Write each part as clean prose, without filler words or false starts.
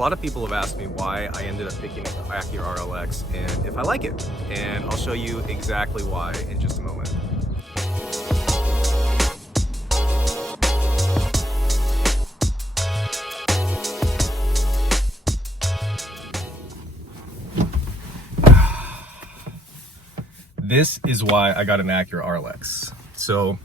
lot of people have asked me why I ended up picking the Acura RLX and if I like it, and I'll show you exactly why in just a moment. This is why I got an Acura RLX. So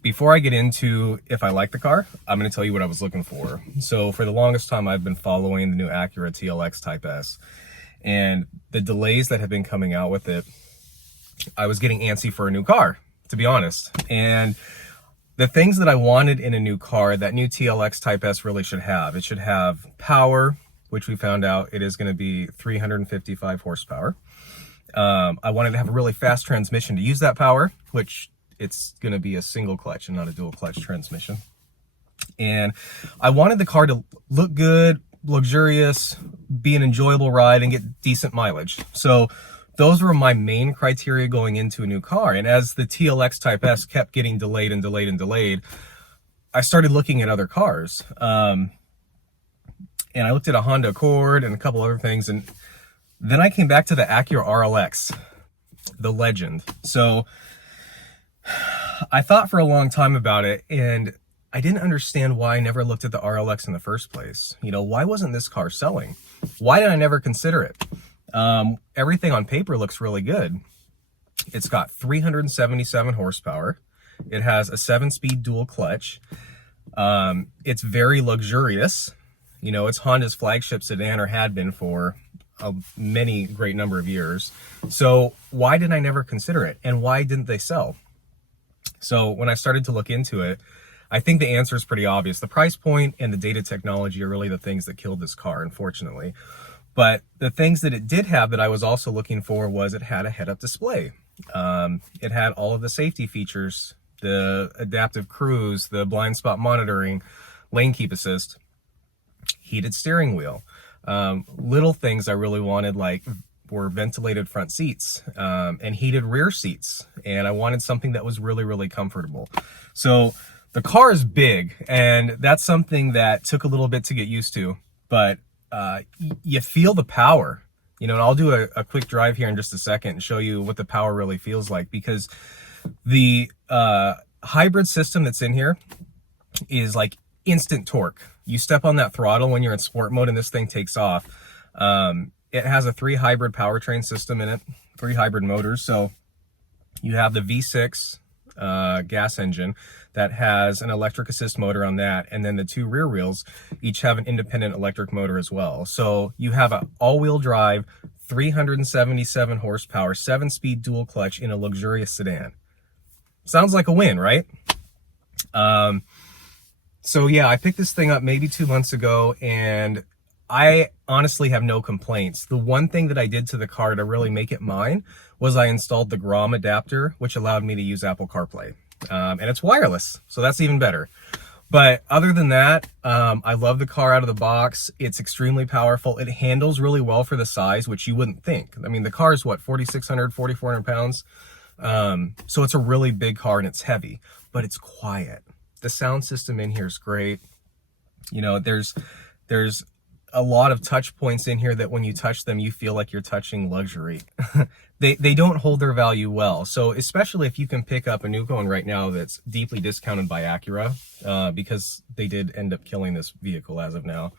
before I get into if I like the car, I'm going to tell you what I was looking for. So for the longest time, I've been following the new Acura TLX Type S, and the delays that have been coming out with it, I was getting antsy for a new car, to be honest. And the things that I wanted in a new car, that new TLX Type S really should have. It should have power, which we found out it is going to be 355 horsepower. I wanted to have a really fast transmission to use that power, which it's going to be a single clutch and not a dual clutch transmission. And I wanted the car to look good, luxurious, be an enjoyable ride, and get decent mileage. So those were my main criteria going into a new car. And as the TLX Type S kept getting delayed and delayed and delayed, I started looking at other cars. And I looked at a Honda Accord and a couple other things. And then I came back to the Acura RLX, the legend. So I thought for a long time about it, and I didn't understand why I never looked at the RLX in the first place. You know, why wasn't this car selling? Why did I never consider it? Everything on paper looks really good. It's got 377 horsepower. It has a 7-speed dual clutch. It's very luxurious. You know, it's Honda's flagship sedan, or had been for a many great number of years. So why did I never consider it? And why didn't they sell? So when I started to look into it, I think the answer is pretty obvious. The price point and the data technology are really the things that killed this car, unfortunately. But the things that it did have that I was also looking for was it had a head-up display. It had all of the safety features, the adaptive cruise, the blind spot monitoring, lane keep assist, heated steering wheel. Little things I really wanted, like were ventilated front seats and heated rear seats, and I wanted something that was really, really comfortable. So the car is big, and that's something that took a little bit to get used to, but you feel the power, you know. And I'll do a quick drive here in just a second and show you what the power really feels like, because the hybrid system that's in here is like instant torque. You step on that throttle when you're in sport mode and this thing takes off. It has a 3 hybrid powertrain system in it, 3 hybrid motors. So you have the V6 gas engine that has an electric assist motor on that, and then the 2 rear wheels each have an independent electric motor as well. So you have an all-wheel drive, 377 horsepower, 7-speed dual clutch in a luxurious sedan. Sounds like a win, right? So yeah, I picked this thing up maybe 2 months ago, and I honestly have no complaints. The one thing that I did to the car to really make it mine was I installed the GROM adapter, which allowed me to use Apple CarPlay. And it's wireless, so that's even better. But other than that, I love the car out of the box. It's extremely powerful. It handles really well for the size, which you wouldn't think. I mean, the car is what, 4,600, 4,400 pounds? So it's a really big car, and it's heavy, but it's quiet. The sound system in here is great. You know, there's a lot of touch points in here that when you touch them, you feel like you're touching luxury. They don't hold their value well. So especially if you can pick up a new one right now that's deeply discounted by Acura, because they did end up killing this vehicle as of now.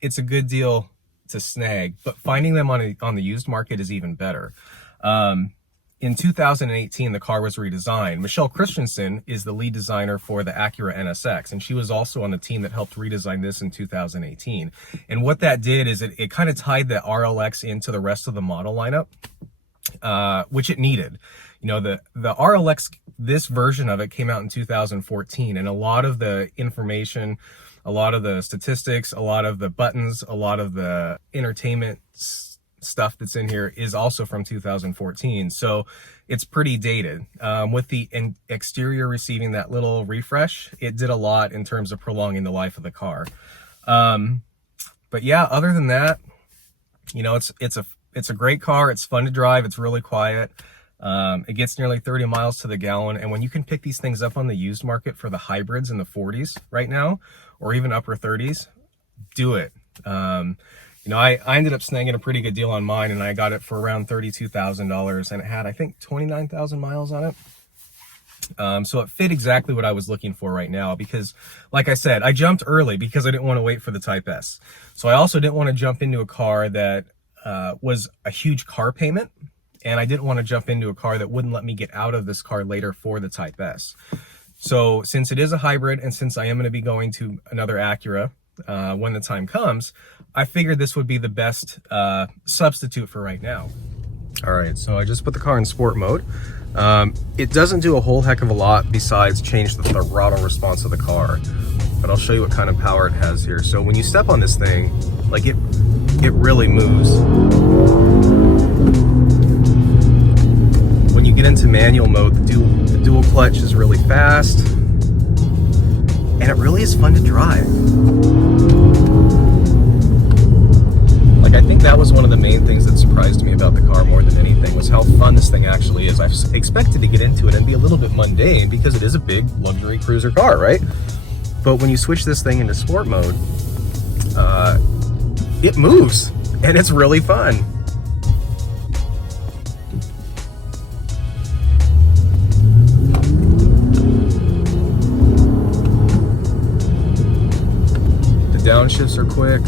It's a good deal to snag, but finding them on the used market is even better. In 2018, the car was redesigned. Michelle Christensen is the lead designer for the Acura NSX, and she was also on the team that helped redesign this in 2018. And what that did is it kind of tied the RLX into the rest of the model lineup, which it needed. You know, the RLX, this version of it came out in 2014, and a lot of the information, a lot of the statistics, a lot of the buttons, a lot of the entertainment stuff that's in here is also from 2014, so it's pretty dated. With the exterior receiving that little refresh, it did a lot in terms of prolonging the life of the car. But yeah, other than that, you know, it's a great car. It's fun to drive. It's really quiet. It gets nearly 30 miles to the gallon. And when you can pick these things up on the used market for the hybrids in the 40s right now, or even upper 30s, do it. You know, I ended up snagging a pretty good deal on mine, and I got it for around $32,000, and it had, I think, 29,000 miles on it. So it fit exactly what I was looking for right now, because like I said, I jumped early because I didn't want to wait for the Type S. So I also didn't want to jump into a car that was a huge car payment, and I didn't want to jump into a car that wouldn't let me get out of this car later for the Type S. So since it is a hybrid, and since I am going to be going to another Acura when the time comes, I figured this would be the best substitute for right now. All right, so I just put the car in sport mode. It doesn't do a whole heck of a lot besides change the throttle response of the car, but I'll show you what kind of power it has here. So when you step on this thing, like it really moves. When you get into manual mode, the dual clutch is really fast, and it really is fun to drive. Like, I think that was one of the main things that surprised me about the car more than anything, was how fun this thing actually is. I expected to get into it and be a little bit mundane because it is a big luxury cruiser car, right? But when you switch this thing into sport mode, it moves, and it's really fun. The downshifts are quick.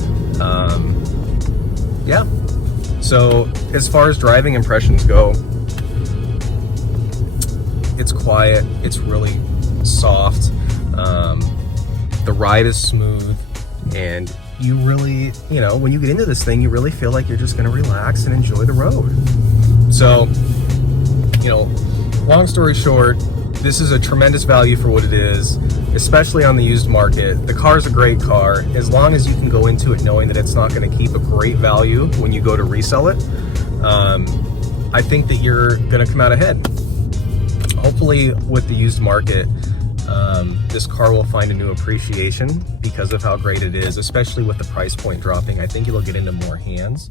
Yeah, so as far as driving impressions go, it's quiet, it's really soft, the ride is smooth, and you really, you know, when you get into this thing, you really feel like you're just gonna relax and enjoy the road. So, you know, long story short, this is a tremendous value for what it is, especially on the used market. The car's a great car, as long as you can go into it knowing that it's not going to keep a great value when you go to resell it. I think that you're going to come out ahead. Hopefully with the used market, this car will find a new appreciation because of how great it is, especially with the price point dropping. I think it'll get into more hands.